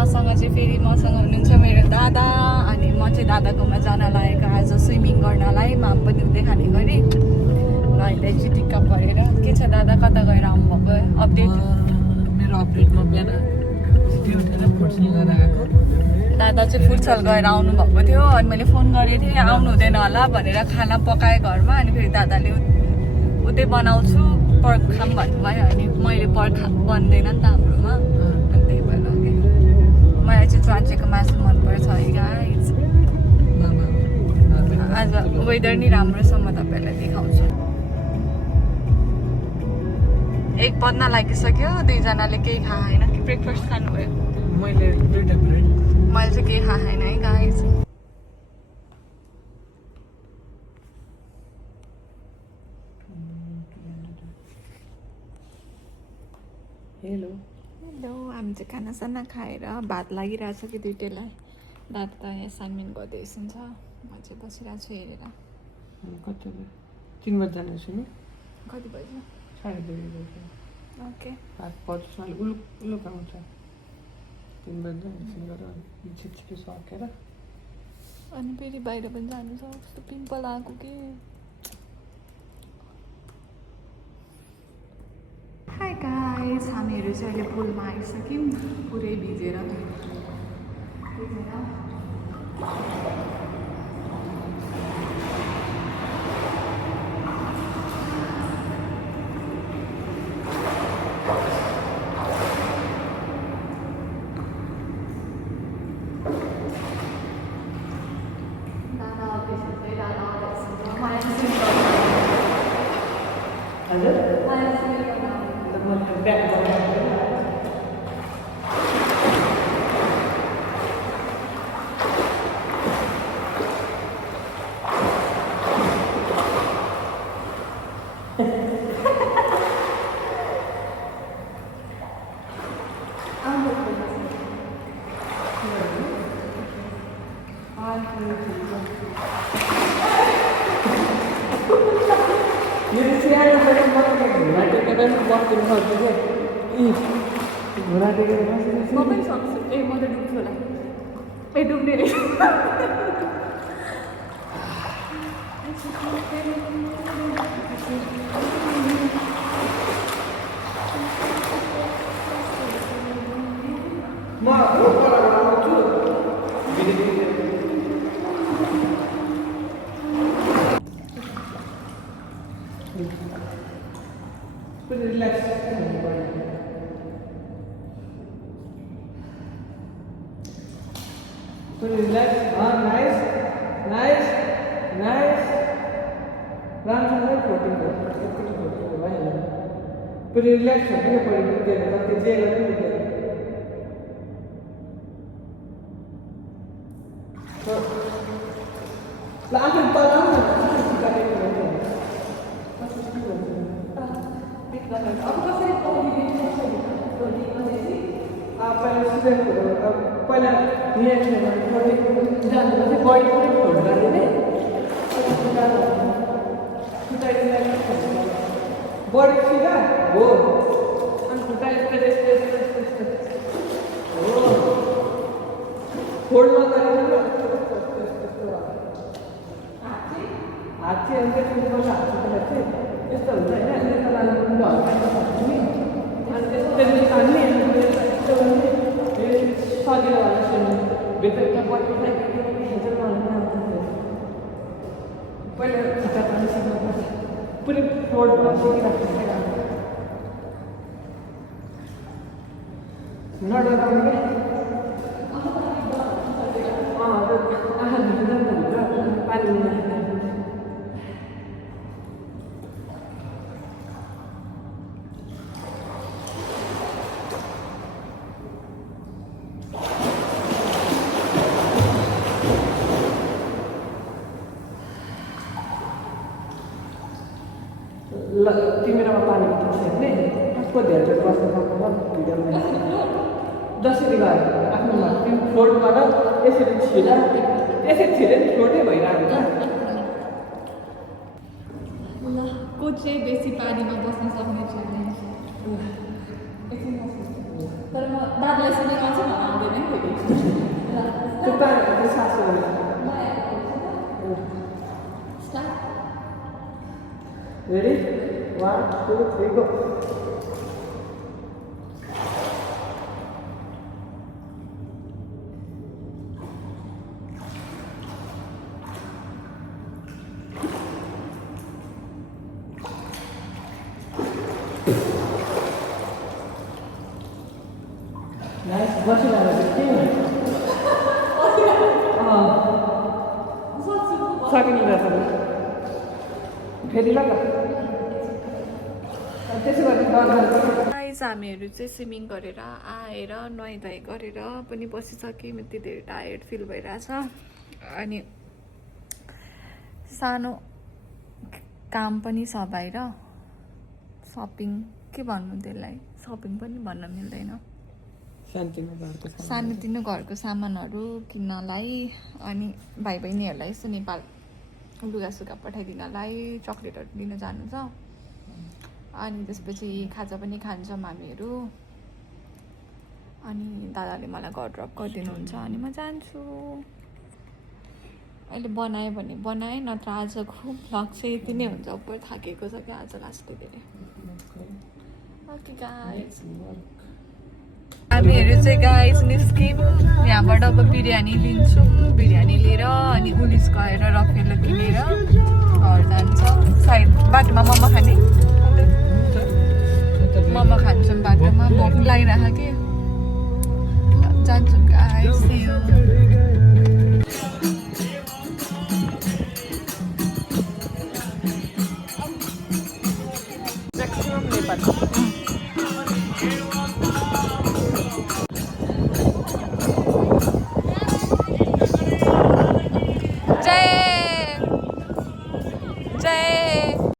मसँग चाहिँ फेरि मसँग हुनुहुन्छ मेरो दादा अनि म चाहिँ दादाकोमा जान लागेको आज स्विमिङ गर्नलाई माम पनि हुँदै खाने गरी ल अहिले चिटिक्क परेर के छ दादा कता गएर आउनुभएको अपडेट मेरो अपडेटमा बिहान छिटो उठेर फुटसल गरेर आएको दादा चाहिँ फुटसल गएर आउनु भएको थियो अनि मैले फोन गरेको थिएँ आउनु हुँदैन होला भनेर खाना पकाएँ घरमा अनि फेरि दादाले उतै बनाउँछु पर्क खाम भन्नुभयो अनि मैले पर्क बन्दैन नि त हाम्रोमा अनि त्यही भएर कि मलाई चाहिँ च्वान्चेको मासु मनपर्छ है गाइज आज वेदर नि राम्रो छ म तपाईँहरूलाई देखाउँछु एक बज्न लागिसक्यो दुईजनाले केही खाए होइन कि ब्रेकफास्ट खानुभयो मैले दुईवटा ब्रेड मैले चाहिँ केही खाएन है गाइज हेलो हेलो हामी चाहिँ खानासाना खाएर भात लागिरहेछ कि दुइटैलाई दादा त यहाँ एसाइनमेन्ट गर्दैछ नि छ म चाहिँ बसिरहेको छु हेरेर कति बजी 3 बजी जानेछु नि कति बज्यो 2:30 बजी ओके भात पर्छ उलुक आउँछ 3 बजी एकछिन गरेर छिटो सकेर अनि फेरि बाहिर पनि जानु छ कस्तो पिम्पल आएको कि हाई गाइस हामीहरू चाहिँ अहिले पुलमा आइसक्यौँ पुरै भिजेर हजुर ब्याक घुँडा टेकेर म पनि सक्छु ए म त डुब्छु होला ए डुब्ने रहेछ म आउँछु relax relax nice nice nice राम्रोसँगै फोटिङ भइहाल्यो फेरि रिल्याक्स हुनु पऱ्यो बुझ्दैन कति जे गरे पनि बुझ्दैन ल आफै तल आउनु न अब कसरी पहिला स्टुडेन्टहरू पहिला रियाक्सन जानुपर्छ बडी पनि फोल्ड गरिदिने बडी सिधा हो अनि खुट्टा यस्तो हो फोल्डमा गरेर हात चाहिँ अन्त हात चाहिँ यस्तो हुन्छ होइन यस्तो लानु अनि त्यसपछि तान्ने सजिलो होला सुन्नु भित्र बडी पहिला खुट्टा तान्नु सिक्नुपर्छ पुरै फोल्ड भएर सिकिराख्नु नडराउनु क्या आँखा भित्र पानी ल तिमीहरूमा पानी खेल्ने टक्क धेरै बस्नु सक्दैन भिडियोमा जसरी भयो आफ्नो तिमी फोल्ड गर यसरी छिरा यसरी छिरे फोल्डै भइरहेको ल को चाहिँ बेसी पानीमा बस्न सक्ने च्यालेन्ज तर म दादालाई सिनेमा चाहिँ भन्न आउँदैन है Ready? 1, 2, 3, go. Nice. बसिरहेको के सकिने रहेछ फेरि ल त्यसो भने गाइस हामीहरू चाहिँ स्विमिङ गरेर आएर नुहाइधुवाइ गरेर पनि बसिसक्यौँ यति धेरै टायर्ड फिल भइरहेछ अनि सानो काम पनि छ बाहिर सपिङ के भन्नु त्यसलाई सपिङ पनि भन्न मिल्दैन सानोतिनो घरको सामानहरू किन्नलाई अनि भाइ बहिनीहरूलाई यसो नेपाल लुगासुगा पठाइदिनलाई चक्लेटहरू दिन जानु छ अनि त्यसपछि खाजा पनि खान्छौँ हामीहरू अनि दादाले मलाई घर ड्रप गरिदिनुहुन्छ अनि म जान्छु अहिले बनाएँ भने बनाएँ नत्र आजको भ्लग चाहिँ यति नै हुन्छ उपर थाकेको छ क्या आज लास्टै धेरै ओके गाइस हामीहरू चाहिँ गाइस निस्क्यौँ यहाँबाट अब बिरयानी लिन्छौँ बिरयानी लिएर अनि गुलिस गएर रफेलो किनेर घर जान्छ सायद बाटोमा मोमो खाने मोमो खान्छौँ बाटोमा भोक लागिरहेको कि जान्छौँ गाइस म्याक्सिमम नेपाली जय